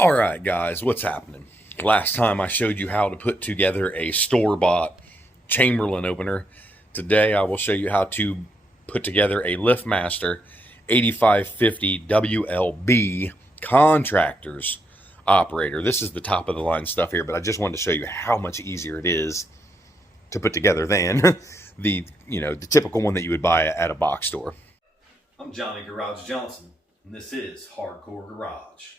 All right, guys, what's happening? Last time I showed you how to put together a store-bought Chamberlain opener. Today I will show you how to put together a Liftmaster 8550 WLB contractor's operator. This is the top of the line stuff here, but I just wanted to show you how much easier it is to put together than the typical one that you would buy at a box store. I'm Johnny Garage Johnson, and this is Hardcore Garage.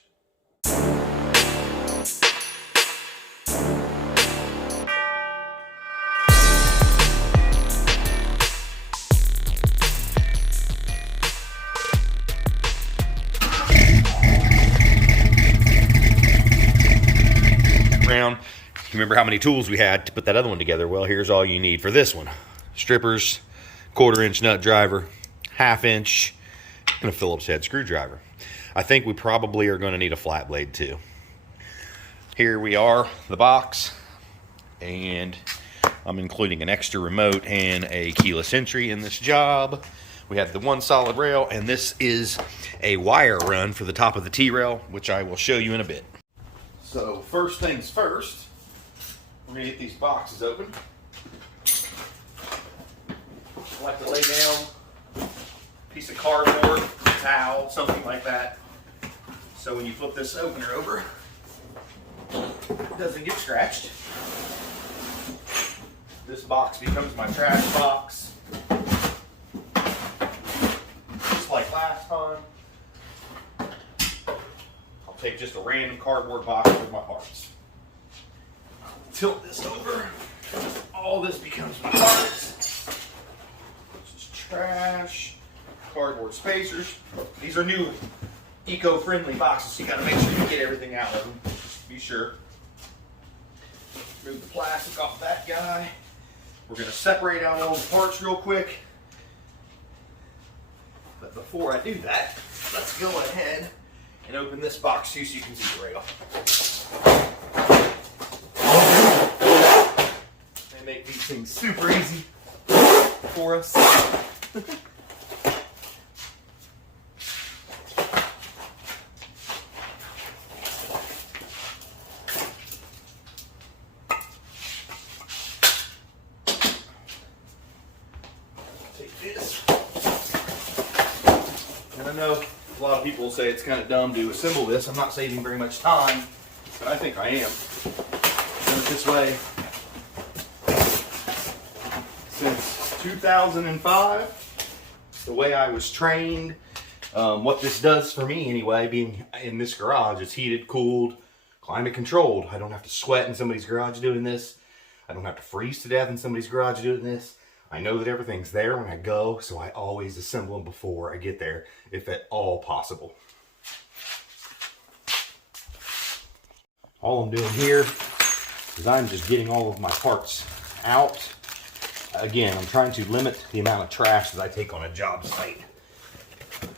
Remember how many tools we had to put that other one together? Well, here's all you need for this one. Strippers, 1/4-inch nut driver, 1/2-inch, and a Phillips head screwdriver. I think we probably are going to need a flat blade too. Here we are, the box, and I'm including an extra remote and a keyless entry in this job. We have the one solid rail, and this is a wire run for the top of the T-rail, which I will show you in a bit. So first things first, we're going to get these boxes open. I like to lay down a piece of cardboard, towel, something like that, so when you flip this opener over, it doesn't get scratched. This box becomes my trash box, just like last time. I'll take just a random cardboard box with my parts. Tilt this over. All this becomes my parts. This is trash, cardboard spacers. These are new eco-friendly boxes, so you got to make sure you get everything out of them. Just be sure. Remove the plastic off that guy. We're going to separate out all the parts real quick. But before I do that, let's go ahead and open this box too so you can see the rail. They make these things super easy for us. Take this. And I know a lot of people say it's kind of dumb to assemble this. I'm not saving very much time, but I think I am. Done it this way since 2005. The way I was trained. What this does for me anyway, being in this garage, it's heated, cooled, climate controlled. I don't have to sweat in somebody's garage doing this. I don't have to freeze to death in somebody's garage doing this. I know that everything's there when I go, so I always assemble them before I get there, if at all possible. All I'm doing here is I'm just getting all of my parts out. Again, I'm trying to limit the amount of trash that I take on a job site.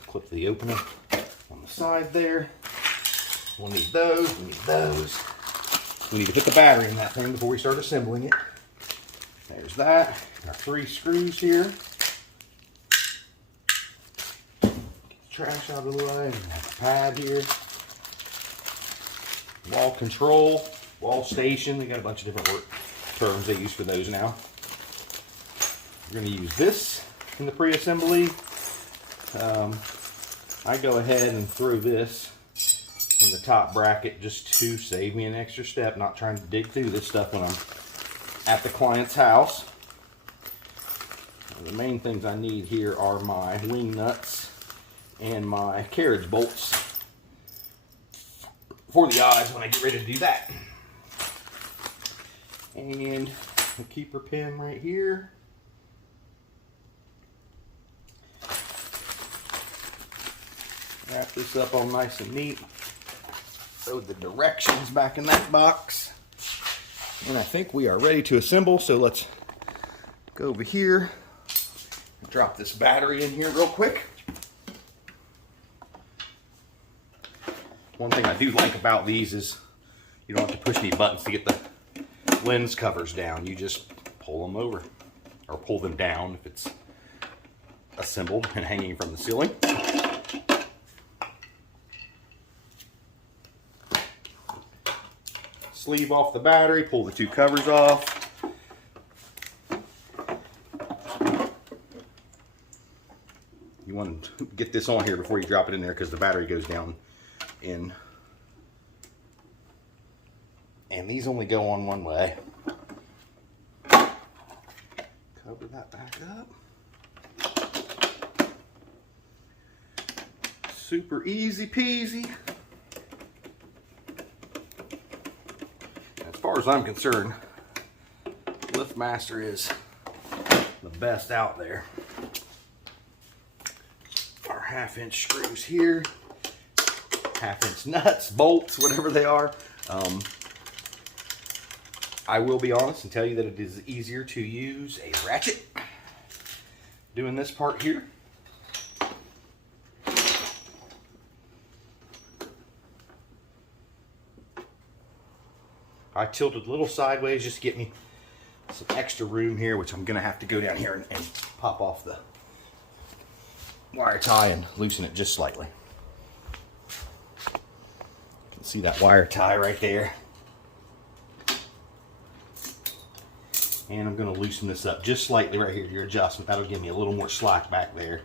Clip the opener on the side there. We'll need those, we need those. We need to put the battery in that thing before we start assembling it. There's that. Our 3 screws here. Get the trash out of the way. We have a pad here. Wall control, wall station. They got a bunch of different terms they use for those now. We're going to use this in the pre-assembly. I go ahead and throw this in the top bracket just to save me an extra step, not trying to dig through this stuff when I'm at the client's house. The main things I need here are my wing nuts and my carriage bolts for the eyes when I get ready to do that. And a keeper pin right here. Wrap this up all nice and neat. Throw the directions back in that box. And I think we are ready to assemble, so let's go over here and drop this battery in here real quick. One thing I do like about these is you don't have to push any buttons to get the lens covers down. You just pull them over, or pull them down if it's assembled and hanging from the ceiling. sleeve off the battery, pull the two covers off. You want to get this on here before you drop it in there because the battery goes down in. And these only go on one way. Cover that back up. Super easy peasy. As far as I'm concerned, Liftmaster is the best out there. Our 1/2-inch screws here, 1/2-inch nuts, bolts, whatever they are. I will be honest and tell you that it is easier to use a ratchet doing this part here. I tilted a little sideways just to get me some extra room here, which I'm going to have to go down here and pop off the wire tie and loosen it just slightly. You can see that wire tie right there. And I'm going to loosen this up just slightly right here to your adjustment. That'll give me a little more slack back there.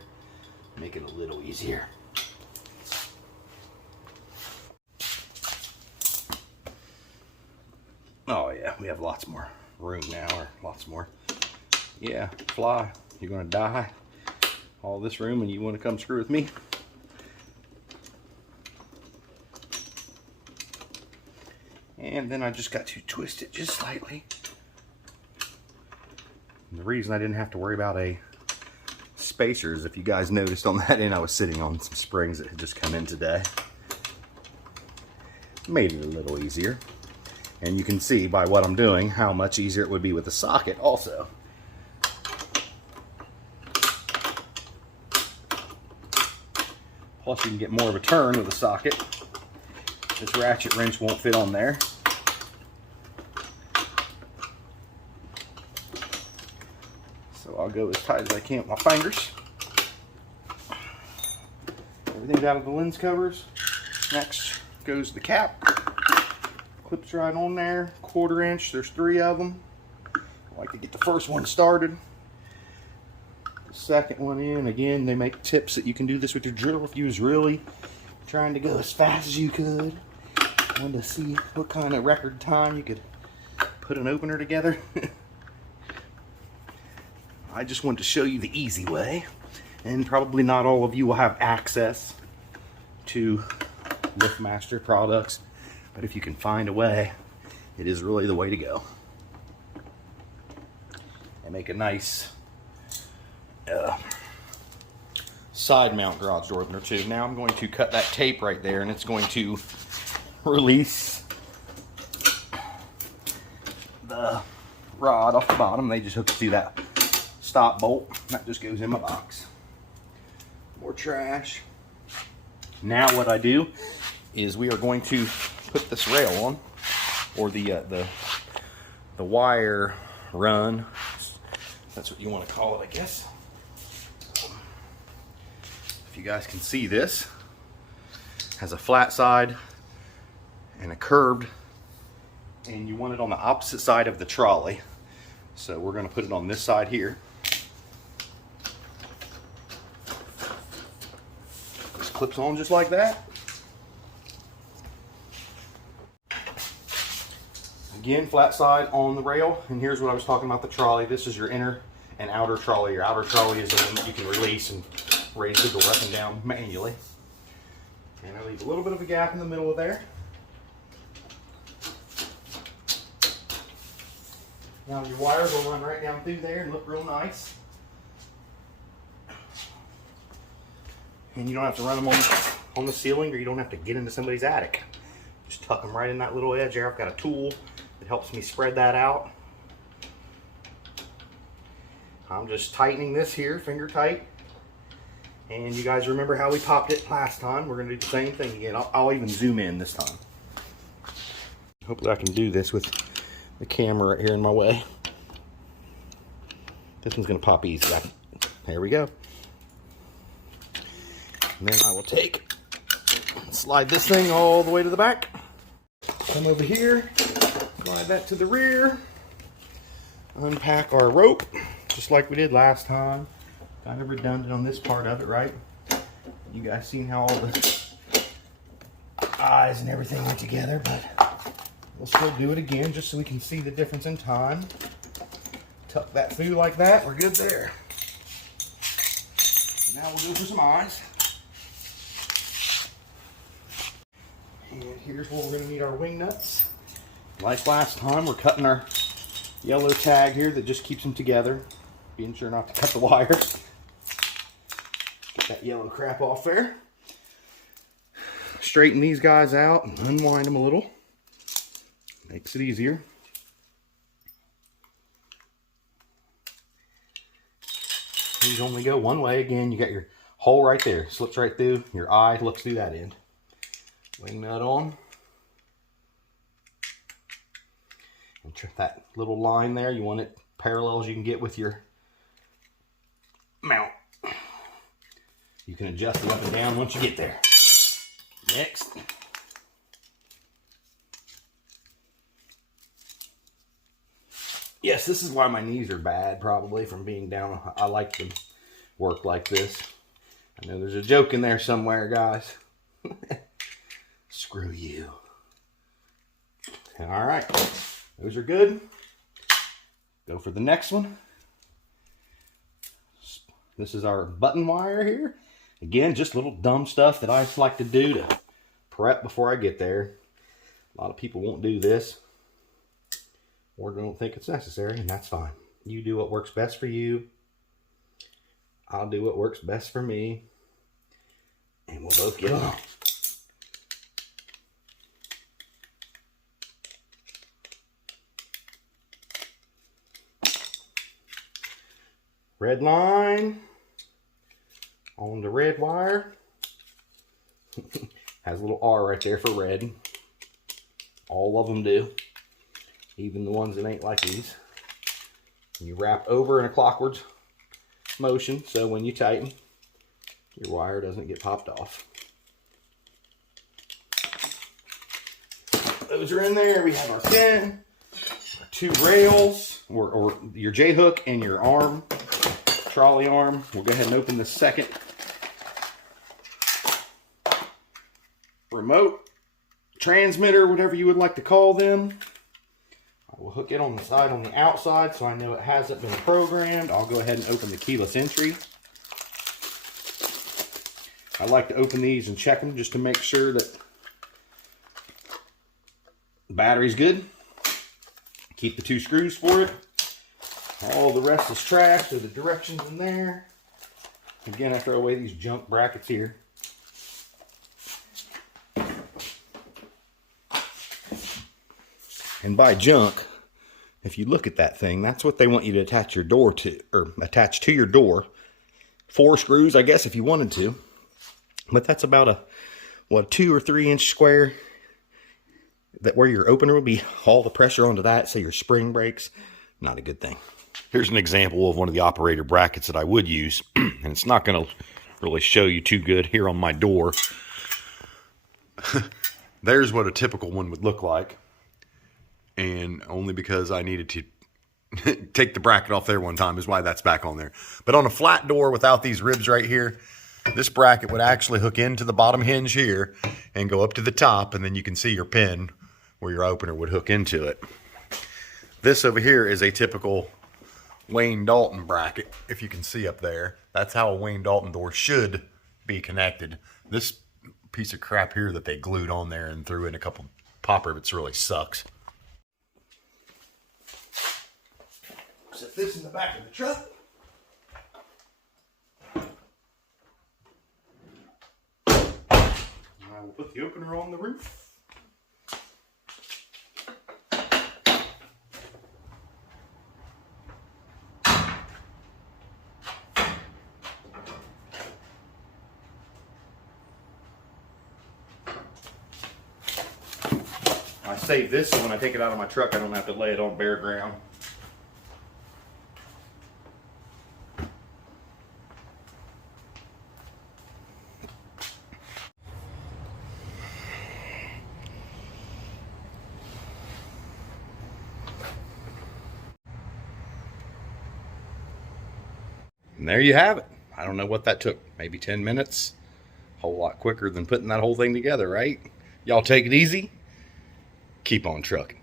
Make it a little easier. Oh yeah, we have lots more room now, or lots more. Yeah, fly, you're going to die. All this room and you want to come screw with me? And then I just got to twist it just slightly. And the reason I didn't have to worry about a spacer is, if you guys noticed on that end, I was sitting on some springs that had just come in today. Made it a little easier. And you can see by what I'm doing how much easier it would be with the socket also. Plus you can get more of a turn with the socket. This ratchet wrench won't fit on there. So I'll go as tight as I can with my fingers. Everything's out of the lens covers. Next goes the cap. Clips right on there, 1/4 inch, there's 3 of them. I like to get the first one started. The second one in, again, they make tips that you can do this with your drill if you was really trying to go as fast as you could. Wanted to see what kind of record time you could put an opener together. I just wanted to show you the easy way, and probably not all of you will have access to Liftmaster products. But if you can find a way, it is really the way to go. And make a nice side mount garage door opener too. Now I'm going to cut that tape right there, and it's going to release the rod off the bottom. They just hook it through that stop bolt. That just goes in my box. More trash. Now what I do is we are going to put this rail on, or the wire run. That's what you want to call it, I guess. If you guys can see, this has a flat side and a curved, and you want it on the opposite side of the trolley. So we're going to put it on this side here. This clips on just like that. Again, flat side on the rail, and here's what I was talking about, the trolley. This is your inner and outer trolley. Your outer trolley is the one that you can release and raise the door up and down manually. And I leave a little bit of a gap in the middle of there. Now your wires will run right down through there and look real nice. And you don't have to run them on the ceiling, or you don't have to get into somebody's attic. Just tuck them right in that little edge there. I've got a tool that helps me spread that out. I'm just tightening this here, finger tight. And you guys remember how we popped it last time. We're going to do the same thing again. I'll even zoom in this time. Hopefully I can do this with the camera right here in my way. This one's going to pop easy. There we go. And then I will slide this thing all the way to the back. Come over here. Slide that to the rear. Unpack our rope, just like we did last time. Kind of redundant on this part of it, right? You guys seen how all the eyes and everything went together, but we'll still do it again just so we can see the difference in time. Tuck that through like that, we're good there. Now we'll go for some eyes. And here's where we're going to need our wing nuts. Like last time, we're cutting our yellow tag here that just keeps them together. Being sure not to cut the wire. Get that yellow crap off there. Straighten these guys out and unwind them a little. Makes it easier. These only go one way. Again, you got your hole right there. Slips right through. Your eye looks through that end. Wing nut on. And that little line there, you want it parallel as you can get with your mount. You can adjust it up and down once you get there. Next. Yes, this is why my knees are bad, probably, from being down. I like to work like this. I know there's a joke in there somewhere, guys. Screw you. All right. Those are good. Go for the next one. This is our button wire here. Again, just little dumb stuff that I just like to do to prep before I get there. A lot of people won't do this or don't think it's necessary, and that's fine. You do what works best for you. I'll do what works best for me, and we'll both get along. Red line on the red wire. Has a little R right there for red. All of them do. Even the ones that ain't like these. And you wrap over in a clockwise motion so when you tighten, your wire doesn't get popped off. Those are in there. We have our pin, our two rails, or your J-hook and your arm. Trolley arm. We'll go ahead and open the second remote transmitter, whatever you would like to call them. I will hook it on the side on the outside so I know it hasn't been programmed. I'll go ahead and open the keyless entry. I like to open these and check them just to make sure that the battery's good. Keep the two screws for it. All the rest is trash, so the directions in there. Again, I throw away these junk brackets here. And by junk, if you look at that thing, that's what they want you to attach your door to, or attach to your door. 4 screws, I guess, if you wanted to. But that's about a, what, 2 or 3 inch square. That where your opener will be, all the pressure onto that, so your spring breaks. Not a good thing. Here's an example of one of the operator brackets that I would use, and it's not going to really show you too good here on my door. There's what a typical one would look like, and only because I needed to take the bracket off there one time is why that's back on there. But on a flat door without these ribs right here, this bracket would actually hook into the bottom hinge here and go up to the top, and then you can see your pin where your opener would hook into it. This over here is a typical Wayne Dalton bracket, if you can see up there. That's how a Wayne Dalton door should be connected. This piece of crap here that they glued on there and threw in a couple pop rivets really sucks. Set this in the back of the truck. I will put the opener on the roof. I save this so when I take it out of my truck I don't have to lay it on bare ground. And there you have it. I don't know what that took. Maybe 10 minutes. A whole lot quicker than putting that whole thing together, right? Y'all take it easy. Keep on trucking.